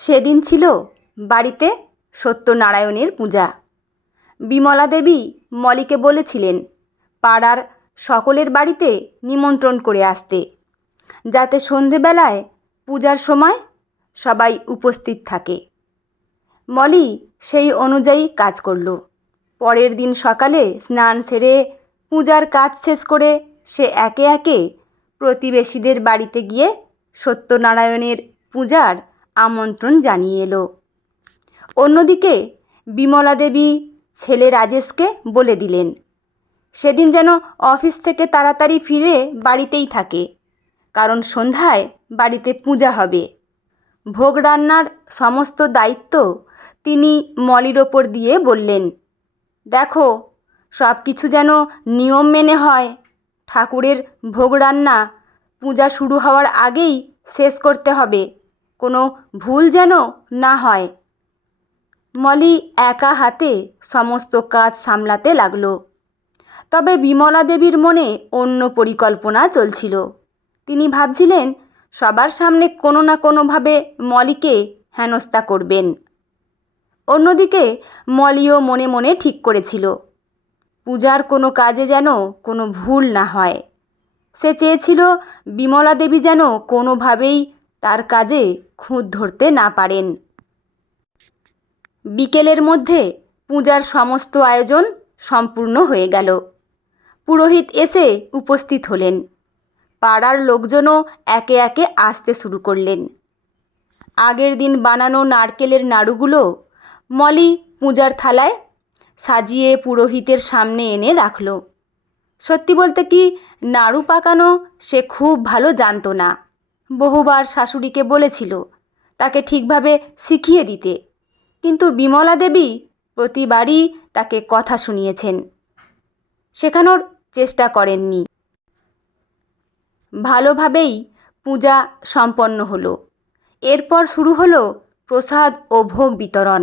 সেদিন ছিল বাড়িতে সত্যনারায়ণের পূজা। বিমলা দেবী মলিকে বলেছিলেন পাড়ার সকলের বাড়িতে নিমন্ত্রণ করে আসতে, যাতে সন্ধেবেলায় পূজার সময় সবাই উপস্থিত থাকে। মলি সেই অনুযায়ী কাজ করল। পরের দিন সকালে স্নান সেরে পূজার কাজ শেষ করে সে একে একে প্রতিবেশীদের বাড়িতে গিয়ে সত্যনারায়ণের পূজার আমন্ত্রণ জানিয়ে এলো। অন্যদিকে বিমলা দেবী ছেলে রাজেশকে বলে দিলেন সেদিন যেন অফিস থেকে তাড়াতাড়ি ফিরে বাড়িতেই থাকে, কারণ সন্ধ্যায় বাড়িতে পূজা হবে। ভোগ রান্নার সমস্ত দায়িত্ব তিনি মলির ওপর দিয়ে বললেন, দেখো সব কিছু যেন নিয়ম মেনে হয়। ঠাকুরের ভোগ রান্না পূজা শুরু হওয়ার আগেই শেষ করতে হবে, কোনো ভুল যেন না হয়। মলি একা হাতে সমস্ত কাজ সামলাতে লাগলো। তবে বিমলা দেবীর মনে অন্য পরিকল্পনা চলছিল। তিনি ভাবছিলেন সবার সামনে কোনো না কোনোভাবে মলিকে হেনস্থা করবেন। অন্যদিকে মলিও মনে মনে ঠিক করেছিল পূজার কোনো কাজে যেন কোনো ভুল না হয়। সে চেয়েছিল বিমলা দেবী যেন কোনোভাবেই তার কাজে খুঁত ধরতে না পারেন। বিকেলের মধ্যে পূজার সমস্ত আয়োজন সম্পূর্ণ হয়ে গেল। পুরোহিত এসে উপস্থিত হলেন। পাড়ার লোকজনও একে একে আসতে শুরু করলেন। আগের দিন বানানো নারকেলের নাড়ুগুলো মলি পূজার থালায় সাজিয়ে পুরোহিতের সামনে এনে রাখল। সত্যি বলতে কি, নাড়ু পাকানো সে খুব ভালো জানতো না। বহুবার শাশুড়িকে বলেছিল তাকে ঠিকভাবে শিখিয়ে দিতে, কিন্তু বিমলা দেবী প্রতিবারই তাকে কথা শুনিয়েছেন, শেখানোর চেষ্টা করেননি। ভালোভাবেই পূজা সম্পন্ন হলো। এরপর শুরু হলো প্রসাদ ও ভোগ বিতরণ।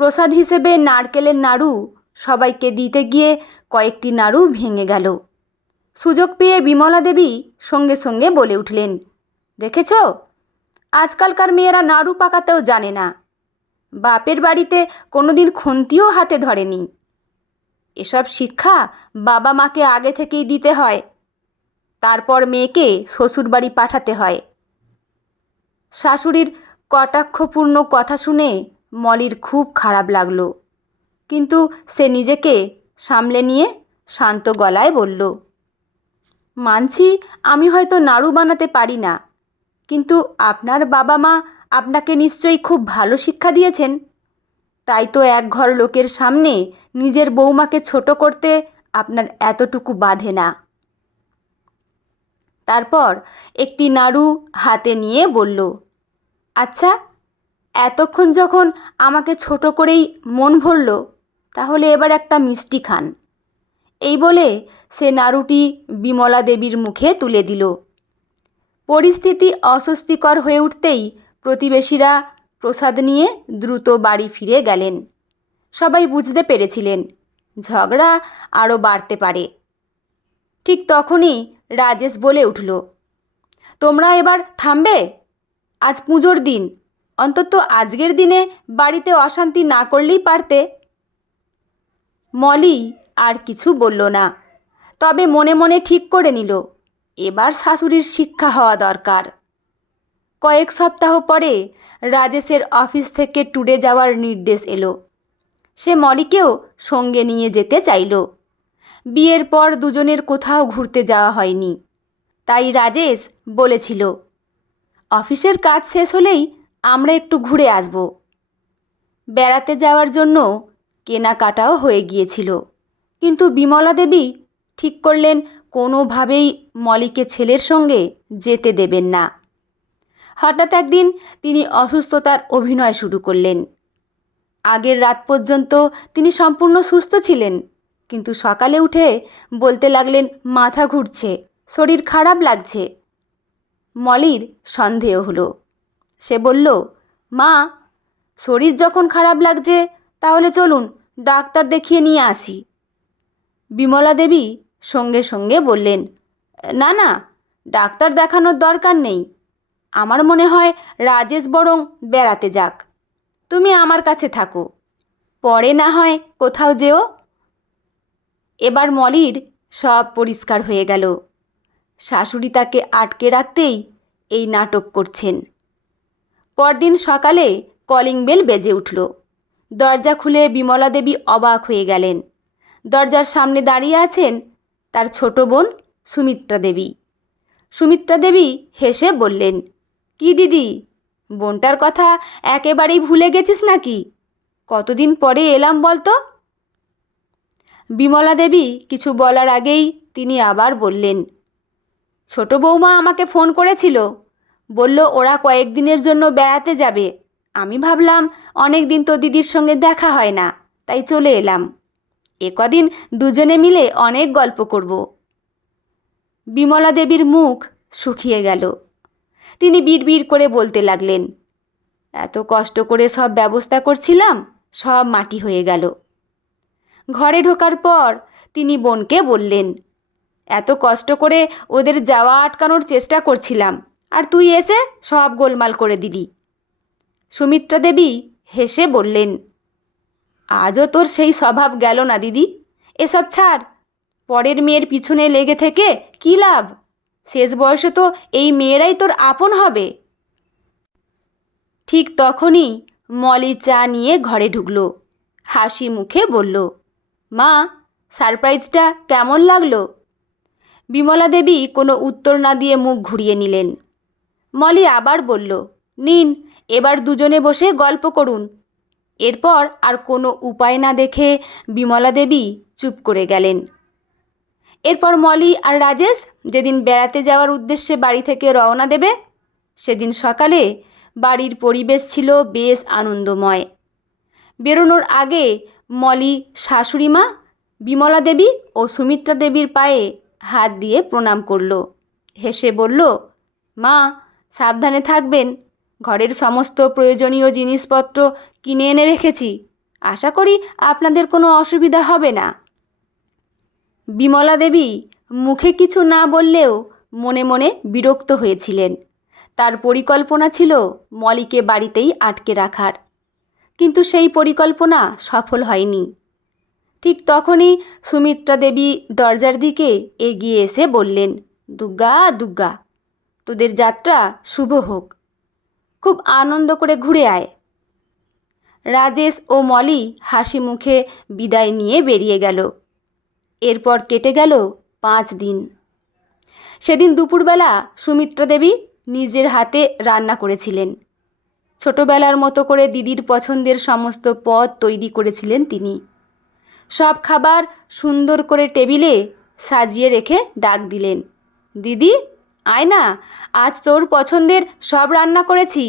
প্রসাদ হিসেবে নারকেলের নাড়ু সবাইকে দিতে গিয়ে কয়েকটি নাড়ু ভেঙে গেল। সুযোগ পেয়ে বিমলা দেবী সঙ্গে সঙ্গে বলে উঠলেন, দেখেছ, আজকালকার মেয়েরা নাড়ু পাকাতেও জানে না। বাপের বাড়িতে কোনোদিন খুন্তিও হাতে ধরেনি। এসব শিক্ষা বাবা মাকে আগে থেকেই দিতে হয়, তারপর মেয়েকে শ্বশুরবাড়ি পাঠাতে হয়। শাশুড়ির কটাক্ষপূর্ণ কথা শুনে মলির খুব খারাপ লাগলো, কিন্তু সে নিজেকে সামলে নিয়ে শান্ত গলায় বলল, মানছি আমি হয়তো নাড়ু বানাতে পারি না, কিন্তু আপনার বাবা মা আপনাকে নিশ্চয়ই খুব ভালো শিক্ষা দিয়েছেন। তাই তো এক ঘর লোকের সামনে নিজের বৌমাকে ছোট করতে আপনার এতটুকু বাধে না। তারপর একটি নাড়ু হাতে নিয়ে বলল, আচ্ছা, এতক্ষণ যখন আমাকে ছোট করেই মন ভরল, তাহলে এবার একটা মিষ্টি খান। এই বলে সে নাড়ুটি বিমলা দেবীর মুখে তুলে দিল। পরিস্থিতি অস্বস্তিকর হয়ে উঠতেই প্রতিবেশীরা প্রসাদ নিয়ে দ্রুত বাড়ি ফিরে গেলেন। সবাই বুঝতে পেরেছিলেন ঝগড়া আরও বাড়তে পারে। ঠিক তখনই রাজেশ বলে উঠল, তোমরা এবার থামবে? আজ পুজোর দিন, অন্তত আজকের দিনে বাড়িতে অশান্তি না করলেই পারতে। মলি আর কিছু বলল না, তবে মনে মনে ঠিক করে নিল এবার শাশুড়ির শিক্ষা হওয়া দরকার। কয়েক সপ্তাহ পরে রাজেশের অফিস থেকে ট্যুরে যাওয়ার নির্দেশ এলো। সে মলিকেও সঙ্গে নিয়ে যেতে চাইল। বিয়ের পর দুজনের কোথাও ঘুরতে যাওয়া হয়নি, তাই রাজেশ বলেছিল, অফিসের কাজ শেষ হলেই আমরা একটু ঘুরে আসব। বেড়াতে যাওয়ার জন্য কেনাকাটাও হয়ে গিয়েছিল, কিন্তু বিমলা দেবী ঠিক করলেন কোনোভাবেই মলিকে ছেলের সঙ্গে যেতে দেবেন না। হঠাৎ একদিন তিনি অসুস্থতার অভিনয় শুরু করলেন। আগের রাত পর্যন্ত তিনি সম্পূর্ণ সুস্থ ছিলেন, কিন্তু সকালে উঠে বলতে লাগলেন মাথা ঘুরছে, শরীর খারাপ লাগছে। মলির সন্দেহ হলো। সে বলল, মা, শরীর যখন খারাপ লাগছে তাহলে চলুন ডাক্তার দেখিয়ে নিয়ে আসি। বিমলা দেবী সঙ্গে সঙ্গে বললেন, না না, ডাক্তার দেখানোর দরকার নেই। আমার মনে হয় রাজেশ বরং বেড়াতে যাক, তুমি আমার কাছে থাকো, পরে না হয় কোথাও যেও। এবার মলির সব পরিষ্কার হয়ে গেল। শাশুড়ি তাকে আটকে রাখতেই এই নাটক করছেন। পরদিন সকালে কলিং বেল বেজে উঠল। দরজা খুলে বিমলা দেবী অবাক হয়ে গেলেন। দরজার সামনে দাঁড়িয়ে আছেন তার ছোট বোন সুমিত্রা দেবী। সুমিত্রা দেবী হেসে বললেন, কি দিদি, বোনটার কথা একেবারেই ভুলে গেছিস নাকি? কতদিন পরে এলাম বলতো। বিমলা দেবী কিছু বলার আগেই তিনি আবার বললেন, ছোট বৌমা আমাকে ফোন করেছিল, বলল ওরা কয়েকদিনের জন্য বেড়াতে যাবে। আমি ভাবলাম অনেক দিন তো দিদির সঙ্গে দেখা হয় না, তাই চলে এলাম। কদিন দুজনে মিলে অনেক গল্প করব। বিমলা দেবীর মুখ শুকিয়ে গেল। তিনি বিড়বিড় করে বলতে লাগলেন, এত কষ্ট করে সব ব্যবস্থা করছিলাম, সব মাটি হয়ে গেল। ঘরে ঢোকার পর তিনি বোনকে বললেন, এত কষ্ট করে ওদের যাওয়া আটকানোর চেষ্টা করছিলাম, আর তুই এসে সব গোলমাল করে দিলি। সুমিত্রা দেবী হেসে বললেন, আজও তোর সেই স্বভাব গেল না দিদি। এসব ছাড়, পরের মেয়ের পিছনে লেগে থেকে কী লাভ? শেষ বয়সে তো এই মেয়েরাই তোর আপন হবে। ঠিক তখনই মলি চা নিয়ে ঘরে ঢুকলো। হাসি মুখে বলল, মা, সারপ্রাইজটা কেমন লাগলো? বিমলা দেবী কোনো উত্তর না দিয়ে মুখ ঘুরিয়ে নিলেন। মলি আবার বলল, নিন, এবার দুজনে বসে গল্প করুন। এরপর আর কোনো উপায় না দেখে বিমলা দেবী চুপ করে গেলেন। এরপর মলি আর রাজেশ যেদিন বেড়াতে যাওয়ার উদ্দেশ্যে বাড়ি থেকে রওনা দেবে, সেদিন সকালে বাড়ির পরিবেশ ছিল বেশ আনন্দময়। বেরোনোর আগে মলি শাশুড়িমা, বিমলা দেবী ও সুমিত্রা দেবীর পায়ে হাত দিয়ে প্রণাম করল। হেসে বলল, মা, সাবধানে থাকবেন। ঘরের সমস্ত প্রয়োজনীয় জিনিসপত্র কিনে এনে রেখেছি, আশা করি আপনাদের কোনো অসুবিধা হবে না। বিমলা দেবী মুখে কিছু না বললেও মনে মনে বিরক্ত হয়েছিলেন। তার পরিকল্পনা ছিল মলিকে বাড়িতেই আটকে রাখার, কিন্তু সেই পরিকল্পনা সফল হয়নি। ঠিক তখনই সুমিত্রা দেবী দরজার দিকে এগিয়ে এসে বললেন, দুগ্গা দুগ্গা, তোদের যাত্রা শুভ হোক, খুব আনন্দ করে ঘুরে আয়। রাজেশ ও মলি হাসি মুখে বিদায় নিয়ে বেরিয়ে গেল। এরপর কেটে গেল 5 দিন। সেদিন দুপুরবেলা সুমিত্রা দেবী নিজের হাতে রান্না করেছিলেন। ছোটবেলার মতো করে দিদির পছন্দের সমস্ত পদ তৈরি করেছিলেন তিনি। সব খাবার সুন্দর করে টেবিলে সাজিয়ে রেখে ডাক দিলেন, দিদি, আয় না, আজ তোর পছন্দের সব রান্না করেছি,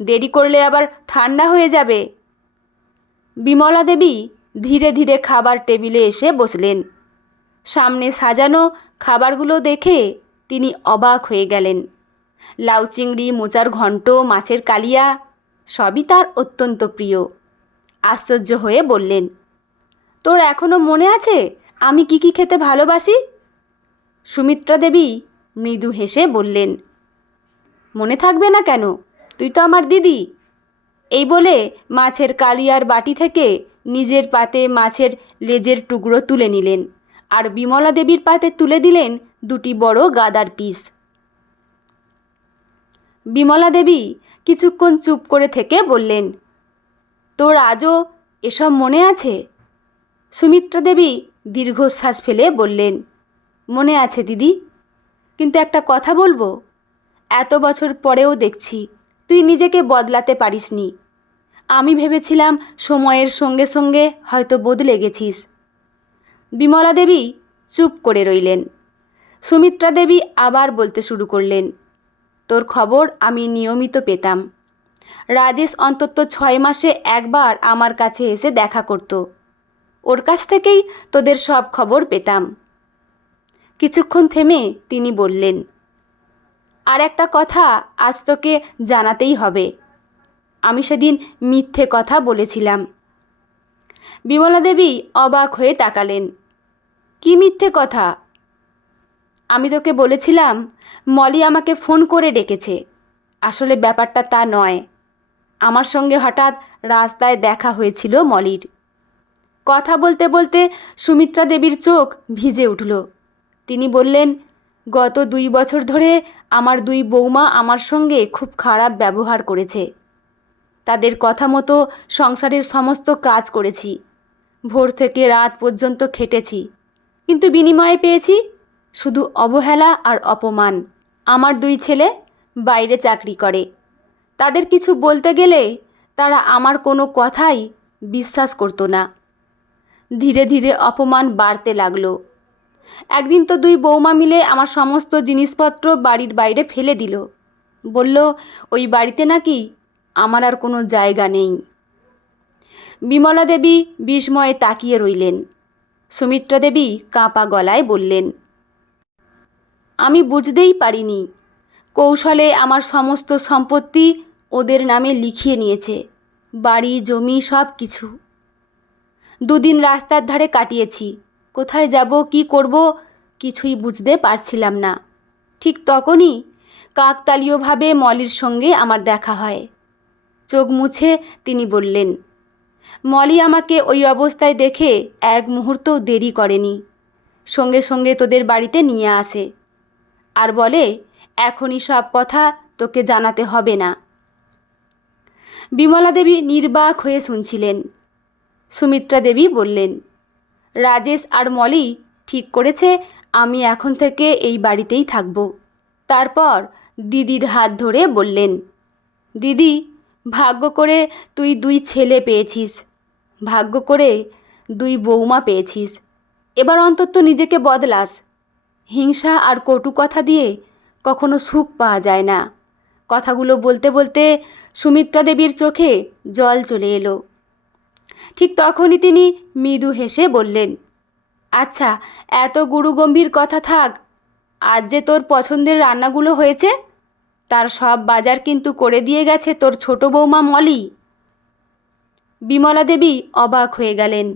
দেরি করলে আবার ঠান্ডা হয়ে যাবে। বিমলা দেবী ধীরে ধীরে খাবার টেবিলে এসে বসলেন। সামনে সাজানো খাবারগুলো দেখে তিনি অবাক হয়ে গেলেন। লাউ চিংড়ি, মোচার ঘন্ট, মাছের কালিয়া, সবই তার অত্যন্ত প্রিয়। আশ্চর্য হয়ে বললেন, তোর এখনো মনে আছে আমি কি কি খেতে ভালোবাসি? সুমিত্রা দেবী মৃদু হেসে বললেন, মনে থাকবে না কেন, তুই তো আমার দিদি। এই বলে মাছের কালিয়ার বাটি থেকে নিজের পাতে মাছের লেজের টুকরো তুলে নিলেন, আর বিমলা দেবীর পাতে তুলে দিলেন 2টি বড় গাদার পিস। বিমলা দেবী কিছুক্ষণ চুপ করে থেকে বললেন, তোর আজও এসব মনে আছে? সুমিত্রা দেবী দীর্ঘশ্বাস ফেলে বললেন, মনে আছে দিদি, কিন্তু একটা কথা বলবো, এত বছর পরেও দেখছি তুই নিজেকে বদলাতে পারিসনি। আমি ভেবেছিলাম সময়ের সঙ্গে সঙ্গে হয়তো বদলে গেছিস। বিমলা দেবী চুপ করে রইলেন। সুমিত্রা দেবী আবার বলতে শুরু করলেন, তোর খবর আমি নিয়মিত পেতাম। রাজেশ অন্তত 6 মাসে একবার আমার কাছে এসে দেখা করত। ওর কাছ থেকেই তোদের সব খবর পেতাম। কিছুক্ষণ থেমে তিনি বললেন, আর একটা কথা আজ তোকে জানাতেই হবে। আমি সেদিন মিথ্যে কথা বলেছিলাম। বিমলা দেবী অবাক হয়ে তাকালেন। কি মিথ্যে কথা? আমি তোকে বলেছিলাম মলি আমাকে ফোন করে ডেকেছে, আসলে ব্যাপারটা তা নয়। আমার সঙ্গে হঠাৎ রাস্তায় দেখা হয়েছিল মলির। কথা বলতে বলতে সুমিত্রা দেবীর চোখ ভিজে উঠল। তিনি বললেন, গত 2 বছর ধরে আমার 2 বৌমা আমার সঙ্গে খুব খারাপ ব্যবহার করেছে। তাদের কথা মতো সংসারের সমস্ত কাজ করেছি, ভোর থেকে রাত পর্যন্ত খেটেছি, কিন্তু বিনিময়ে পেয়েছি শুধু অবহেলা আর অপমান। আমার 2 ছেলে বাইরে চাকরি করে। তাদের কিছু বলতে গেলে তারা আমার কোনো কথাই বিশ্বাস করতো না। ধীরে ধীরে অপমান বাড়তে লাগলো। একদিন তো 2 বৌমা মিলে আমার সমস্ত জিনিসপত্র বাড়ির বাইরে ফেলে দিল। বলল ওই বাড়িতে নাকি আমার আর কোনো জায়গা নেই। বিমলা দেবী বিস্ময়ে তাকিয়ে রইলেন। সুমিত্রা দেবী কাঁপা গলায় বললেন, আমি বুঝতেই পারিনি। কৌশলে আমার সমস্ত সম্পত্তি ওদের নামে লিখিয়ে নিয়েছে, বাড়ি জমি সব কিছু। 2 দিন রাস্তার ধারে কাটিয়েছি। কোথায় যাব, কি করব, কিছুই বুঝতে পারছিলাম না। ঠিক তখনই কাকতালীয়ভাবে মলির সঙ্গে আমার দেখা হয়। চোখ মুছে তিনি বললেন, মলি আমাকে ওই অবস্থায় দেখে এক মুহূর্তও দেরি করেনি, সঙ্গে সঙ্গে তোদের বাড়িতে নিয়ে আসে আর বলে, এখনই সব কথা তোকে জানাতে হবে না। বিমলা দেবী নির্বাক হয়ে শুনছিলেন। সুমিত্রা দেবী বললেন, রাজেশ আর মলি ঠিক করেছে আমি এখন থেকে এই বাড়িতেই থাকব। তারপর দিদির হাত ধরে বললেন, দিদি, ভাগ্য করে তুই 2 ছেলে পেয়েছিস, ভাগ্য করে 2 বৌমা পেয়েছিস। এবার অন্তত নিজেকে বদলাস। হিংসা আর কটু কথা দিয়ে কখনো সুখ পাওয়া যায় না। কথাগুলো বলতে বলতে সুমিত্রা দেবীর চোখে জল চলে এলো। ঠিক তখনই তিনি মৃদু হেসে বললেন, আচ্ছা, এত গুরুগম্ভীর কথা থাক। আজ যে তোর পছন্দের রান্নাগুলো হয়েছে তার সব বাজার কিন্তু করে দিয়ে গেছে তোর ছোট বৌমা মলি। বিমলা দেবী অবাক হয়ে গেলেন।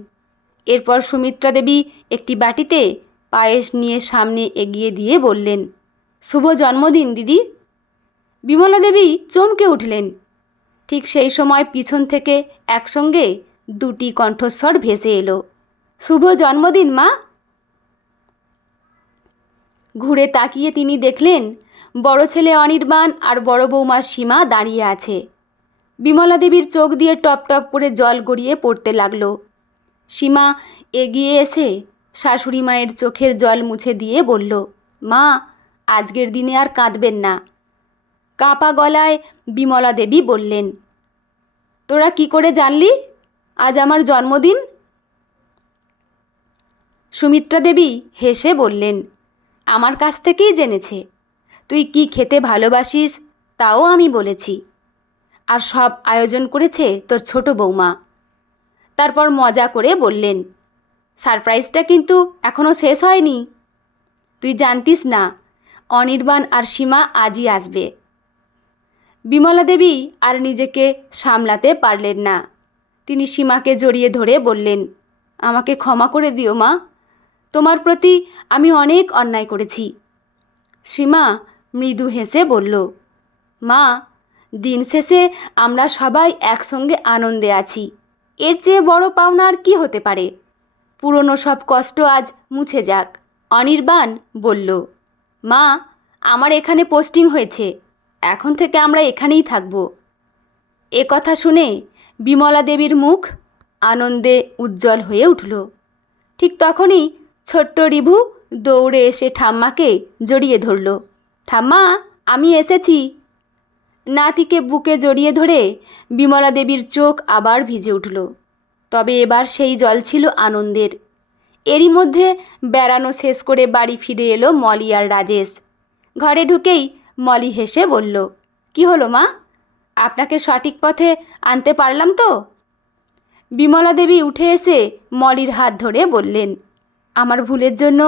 এরপর সুমিত্রা দেবী একটি বাটিতে পায়েস নিয়ে সামনে এগিয়ে দিয়ে বললেন, শুভ জন্মদিন দিদি। বিমলা দেবী চমকে উঠলেন। ঠিক সেই সময় পিছন থেকে একসঙ্গে 2টি কণ্ঠস্বর ভেসে এলো, শুভ জন্মদিন মা। ঘুরে তাকিয়ে তিনি দেখলেন বড় ছেলে অনির্বাণ আর বড় বৌমা সীমা দাঁড়িয়ে আছে। বিমলা দেবীর চোখ দিয়ে টপ টপ করে জল গড়িয়ে পড়তে লাগলো। সীমা এগিয়ে এসে শাশুড়ি মায়ের চোখের জল মুছে দিয়ে বলল, মা, আজকের দিনে আর কাঁদবেন না। কাঁপা গলায় বিমলা দেবী বললেন, তোরা কি করে জানলি আজ আমার জন্মদিন? সুমিত্রা দেবী হেসে বললেন, আমার কাছ থেকেই জেনেছে। তুই কি খেতে ভালোবাসিস তাও আমি বলেছি, আর সব আয়োজন করেছে তোর ছোট বৌমা। তারপর মজা করে বললেন, সারপ্রাইজটা কিন্তু এখনও শেষ হয়নি। তুই জানতিস না অনির্বাণ আর সীমা আজই আসবে। বিমলা দেবী আর নিজেকে সামলাতে পারলেন না। তিনি সীমাকে জড়িয়ে ধরে বললেন, আমাকে ক্ষমা করে দিও মা, তোমার প্রতি আমি অনেক অন্যায় করেছি। সীমা মৃদু হেসে বলল, মা, দিন শেষে আমরা সবাই একসঙ্গে আনন্দে আছি, এর চেয়ে বড় পাওনা আর কি হতে পারে। পুরনো সব কষ্ট আজ মুছে যাক। অনির্বাণ বলল, মা, আমার এখানে পোস্টিং হয়েছে, এখন থেকে আমরা এখানেই থাকব। এ কথা শুনে বিমলা দেবীর মুখ আনন্দে উজ্জ্বল হয়ে উঠল। ঠিক তখনই ছোট্ট রিভু দৌড়ে এসে ঠাম্মাকে জড়িয়ে ধরল। ঠাম্মা, আমি এসেছি। নাতিকে বুকে জড়িয়ে ধরে বিমলা দেবীর চোখ আবার ভিজে উঠল। তবে এবার সেই জল ছিল আনন্দের। এরই মধ্যে বেড়ানো শেষ করে বাড়ি ফিরে এলো মলি আর রাজেশ। ঘরে ঢুকেই মলি হেসে বলল, কি হলো মা, আপনাকে সঠিক পথে আনতে পারলাম তো? বিমলা দেবী উঠে এসে মলির হাত ধরে বললেন, আমার ভুলের জন্য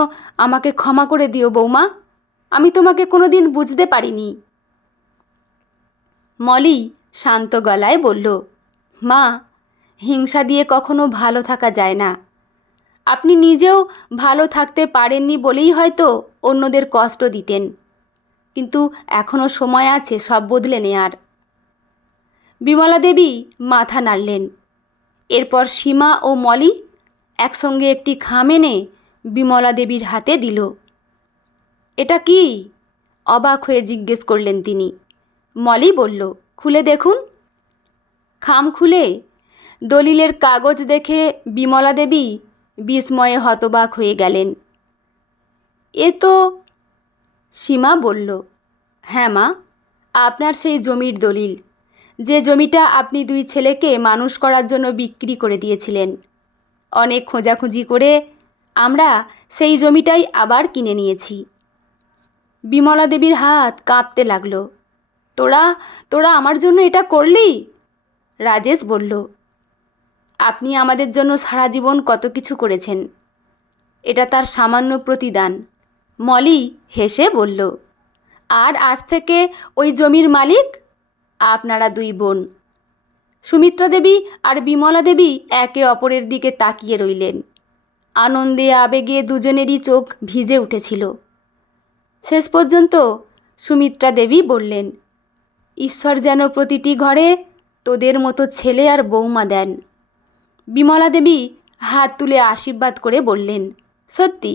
আমাকে ক্ষমা করে দিও বৌমা, আমি তোমাকে কোনোদিন বুঝতে পারিনি। মলি শান্ত গলায় বলল, মা, হিংসা দিয়ে কখনো ভালো থাকা যায় না। আপনি নিজেও ভালো থাকতে পারেননি বলেই হয়তো অন্যদের কষ্ট দিতেন, কিন্তু এখনও সময় আছে সব বদলে নেয়ার। বিমলা দেবী মাথা নাড়লেন। এরপর সীমা ও মলি একসঙ্গে একটি খাম এনে বিমলা দেবীর হাতে দিল। এটা কি? অবাক হয়ে জিজ্ঞেস করলেন তিনি। মলি বলল, খুলে দেখুন। খাম খুলে দলিলের কাগজ দেখে বিমলা দেবী বিস্ময়ে হতবাক হয়ে গেলেন। এ তো... সীমা বলল, হ্যাঁ মা, আপনার সেই জমির দলিল, যে জমিটা আপনি দুই ছেলেকে মানুষ করার জন্য বিক্রি করে দিয়েছিলেন। অনেক খোঁজাখুঁজি করে আমরা সেই জমিটাই আবার কিনে নিয়েছি। বিমলা দেবীর হাত কাঁপতে লাগলো। তোরা তোরা আমার জন্য এটা করলি? রাজেশ বলল, আপনি আমাদের জন্য সারা জীবন কত কিছু করেছেন, এটা তার সামান্য প্রতিদান। মলি হেসে বলল, আর আজ থেকে ওই জমির মালিক আপনারা দুই বোন। সুমিত্রা দেবী আর বিমলা দেবী একে অপরের দিকে তাকিয়ে রইলেন। আনন্দে আবেগে দুজনেরই চোখ ভিজে উঠেছিল। শেষ পর্যন্ত সুমিত্রা দেবী বললেন, ঈশ্বর যেন প্রতিটি ঘরে তোদের মতো ছেলে আর বৌমা দেন। বিমলা দেবী হাত তুলে আশীর্বাদ করে বললেন, সত্যি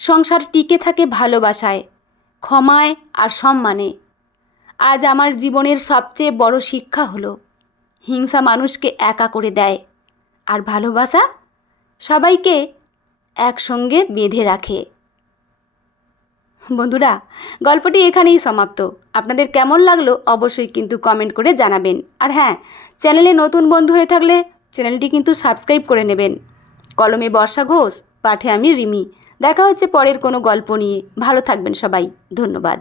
সংসার টিকে থাকে ভালোবাসায়, ক্ষমায় আর সম্মানে। আজ আমার জীবনের সবচেয়ে বড় শিক্ষা হলো, হিংসা মানুষকে একা করে দেয়, আর ভালোবাসা সবাইকে একসঙ্গে বেঁধে রাখে। বন্ধুরা, গল্পটি এখানেই সমাপ্ত। আপনাদের কেমন লাগলো অবশ্যই কিন্তু কমেন্ট করে জানাবেন। আর হ্যাঁ, চ্যানেলে নতুন বন্ধু হয়ে থাকলে চ্যানেলটি কিন্তু সাবস্ক্রাইব করে নেবেন। কলমে বর্ষা ঘোষ, পাঠে আমি রিমি। দেখা হচ্ছে পরের কোনো গল্প নিয়ে। ভালো থাকবেন সবাই। ধন্যবাদ।